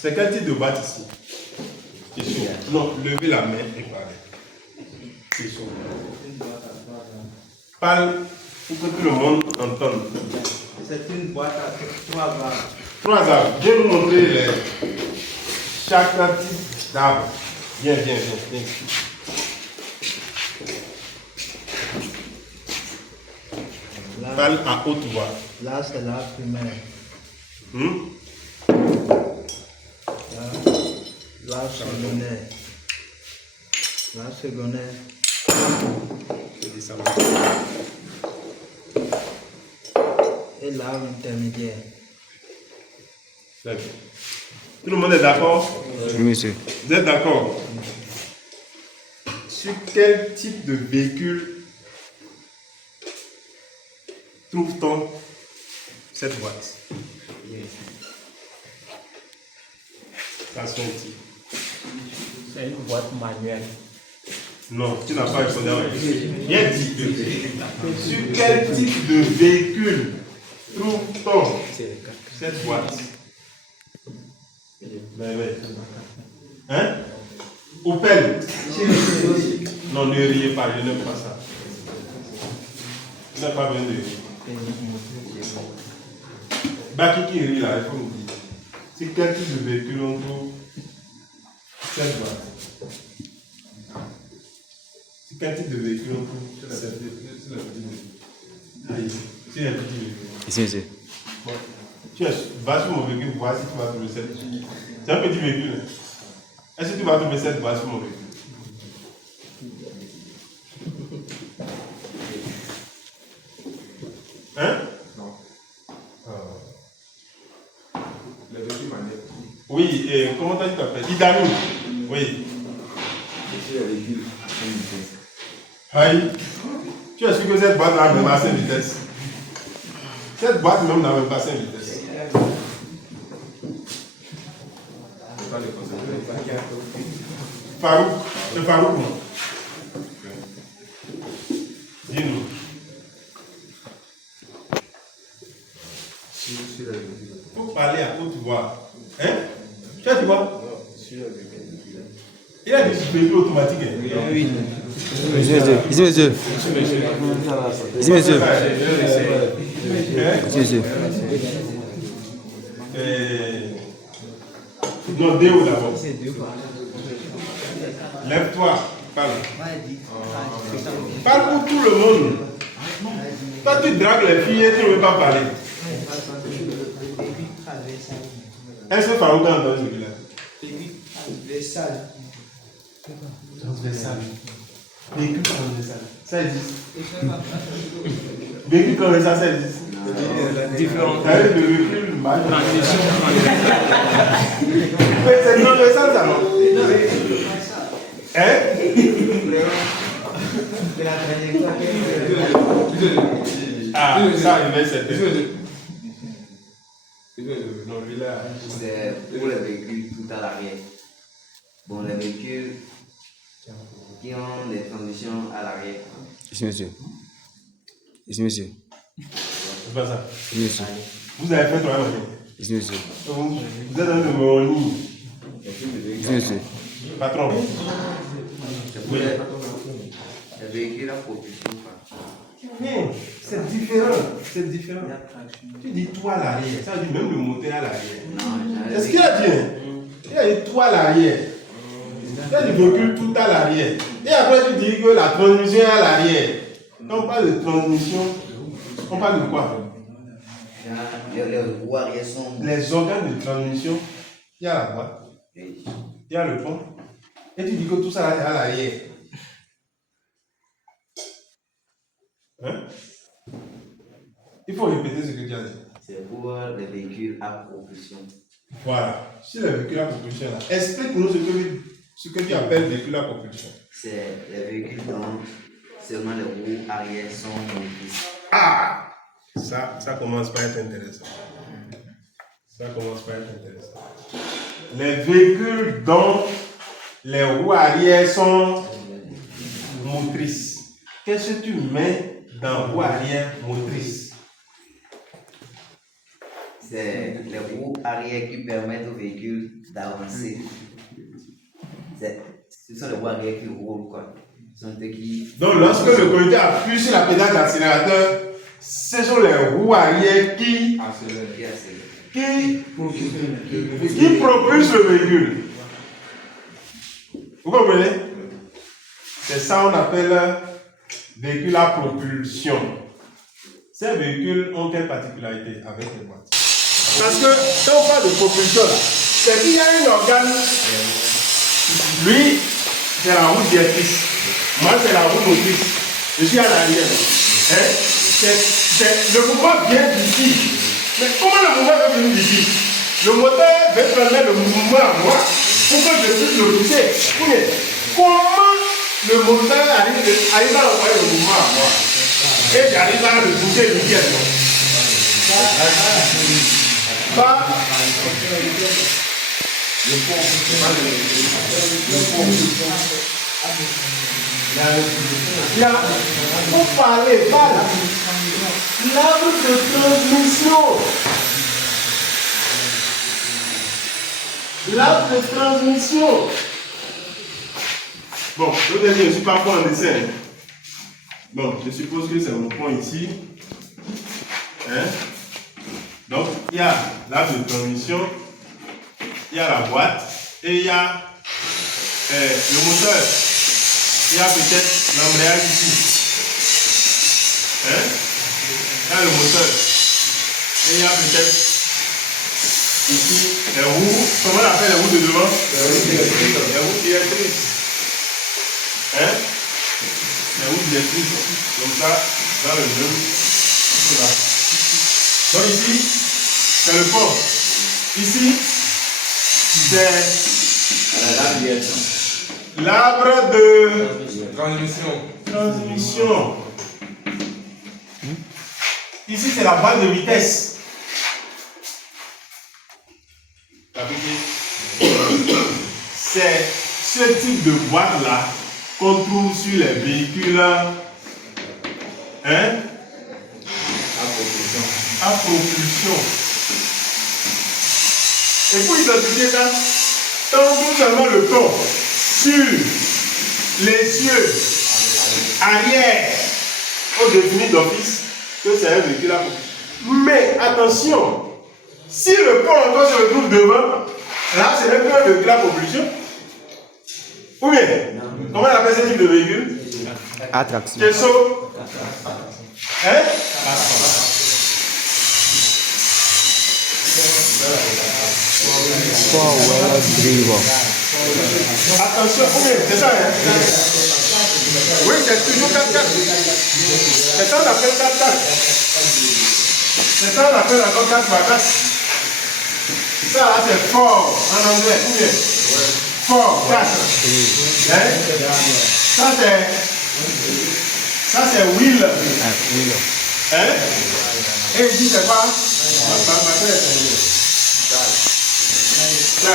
C'est quel type de boîte ici? Question. Non, levez la main et parlez. Question. Parle pour que tout le monde entende. C'est une boîte à 3 arbres. 3 arbres. Viens nous montrer chaque type d'arbre. Viens. Parle à haute voix. Là, c'est l'arbre primaire. L'arbre secondaire. L'arbre secondaire. Et l'arbre intermédiaire. Très bien. Tout le monde est d'accord? Oui, monsieur. Vous êtes d'accord? Sur quel type de véhicule trouve-t-on cette boîte? Attention ici. C'est une boîte manuelle. Non, tu n'as pas répondu à ma question. Bien dit. Sur quel type de véhicule trouve-t-on cette boîte? Hein? Opel. Non, ne riez pas, je n'aime pas ça. Tu n'as pas besoin de rire. Baki qui rit là, il faut me dire. C'est quel type de véhicule on trouve cette boîte? C'est quel type de véhicule on trouve cette boîte? C'est un petit véhicule. Ici, monsieur. Bon. Tu vas sur mon véhicule, voir si tu vas trouver cette. C'est un petit véhicule. Est-ce que tu vas trouver cette boîte sur mon véhicule? Hein? Non. Ah. Le véhicule manuel. Oui, et comment tu t'appelles? Idani. Oui. C'est le véhicule à 5 vitesses. Aïe. Tu es sûr que cette boîte n'a même pas 5 vitesses? Cette boîte même n'a même pas 5 vitesses. C'est pas le concept. Farouk, c'est Farouk, non? Dis-nous. Sur le véhicule. Il faut parler à haute voix. Hein? Tu as dit quoi? Sur le véhicule. Il a dit véhicule automatique. Hein? Oui. Ici, monsieur. Ici, monsieur. Ici, monsieur. Ici, monsieur. Non, Déo d'abord. C'est deux fois. Lève-toi, parle. Parle pour tout le monde. Toi, tu dragues les filles et tu ne veux pas parler. Est-ce que Farouk a entendu ce qu'il a dit? Transversal. Véhicule transversal. Ça existe. Véhicule transversal, ça existe. Différentes Ça veut dire le véhicule mal. transitions. Mais c'est transversal, ça, non? Hein? Ah, ça, il met cette. Non, lui là. C'est pour les véhicules tout à l'arrière. Bon, les véhicules qui ont des transitions à l'arrière. Ici, monsieur. Ici, monsieur. C'est pas ça. Ici, monsieur. Vous avez fait travail maintenant. Ici, monsieur. Vous êtes dans le morning. Ici, monsieur. Patron. Oui. Les véhicules à propulsion. Non, c'est différent. C'est différent. Tu dis toi à l'arrière. Ça veut dire même le moteur à l'arrière. Non, C'est ce qu'il a dit. Hein? Il a dit toi à l'arrière. Il a dit véhicule tout à l'arrière. Et après tu dis que la transmission est à l'arrière. Quand on parle de transmission, on parle de quoi? les roues arrière sont. Les organes de transmission, il y a la boîte, il y a le pont. Et tu dis que tout ça est à l'arrière. Hein? Il faut répéter ce que tu as dit. C'est pour les véhicules à propulsion. Voilà. Si le véhicule à propulsion là, explique-nous ce que tu appelles véhicule à propulsion. C'est les véhicules dont seulement les roues arrière sont motrices. Ah! Ça commence par être intéressant. Ça commence par être intéressant. Les véhicules dont les roues arrière sont motrices. Qu'est-ce que tu mets dans roue arrière motrice? c'est les roues arrière qui permettent au véhicule d'avancer. Ce sont les roues arrière qui roulent, quoi. Ce sont eux qui... Donc, lorsque le conducteur appuie sur la pédale d'accélérateur, ce sont les roues arrière qui propulsent le véhicule. Vous comprenez? C'est ça qu'on appelle véhicule à propulsion. Ces véhicules ont quelle particularité avec les boîtes? Parce que quand on parle de propulsion, c'est qu'il y a un organe. Lui, c'est la roue directrice. Moi, c'est la roue motrice. Je suis à l'arrière. Le mouvement vient d'ici. Mais comment le mouvement veut venir d'ici? Le moteur veut permettre le mouvement à moi pour que je puisse le pousser. Comment le moteur arrive à envoyer le mouvement à moi et j'arrive à le pousser immédiatement? Il y a, pour parler, voilà, l'arbre de transmission. L'arbre de transmission. Bon, je veux dire, je ne suis pas bon en dessin. Bon, je suppose que c'est mon point ici. Hein? Donc, il y a l'arbre de transmission, il y a la boîte et il y a le moteur. Il y a peut-être l'embrayage ici. Hein? Il y a le moteur. Et il y a peut-être ici les roues. Comment on appelle les roues de devant? Les roues directrices. Hein? Les roues directrices. Comme ça, dans le bleu. Voilà. Donc ici, c'est le port. Ici, c'est l'arbre de transmission. Ici, c'est la boîte de vitesse. C'est ce type de boîte-là qu'on trouve sur les véhicules à propulsion. Et pour identifier ça, tendons seulement le ton sur les yeux arrière. On définit d'office que c'est un véhicule à propulsion. Mais attention, si le pont encore se retrouve devant, là c'est même plus un véhicule à propulsion. Ou bien, comment on appelle ce type de véhicule? Attraction. Qu'est-ce? Hein? Forward driver. Attention, combien? C'est ça, hein? Oui, c'est toujours 4-4. C'est ça qu'on appelle 4-4. C'est ça qu'on appelle encore 4x4. Ça là, c'est fort en anglais. Combien? Fort, 4. Hein? Ça, c'est wheel. Hein? Et il dit, c'est quoi? Ça,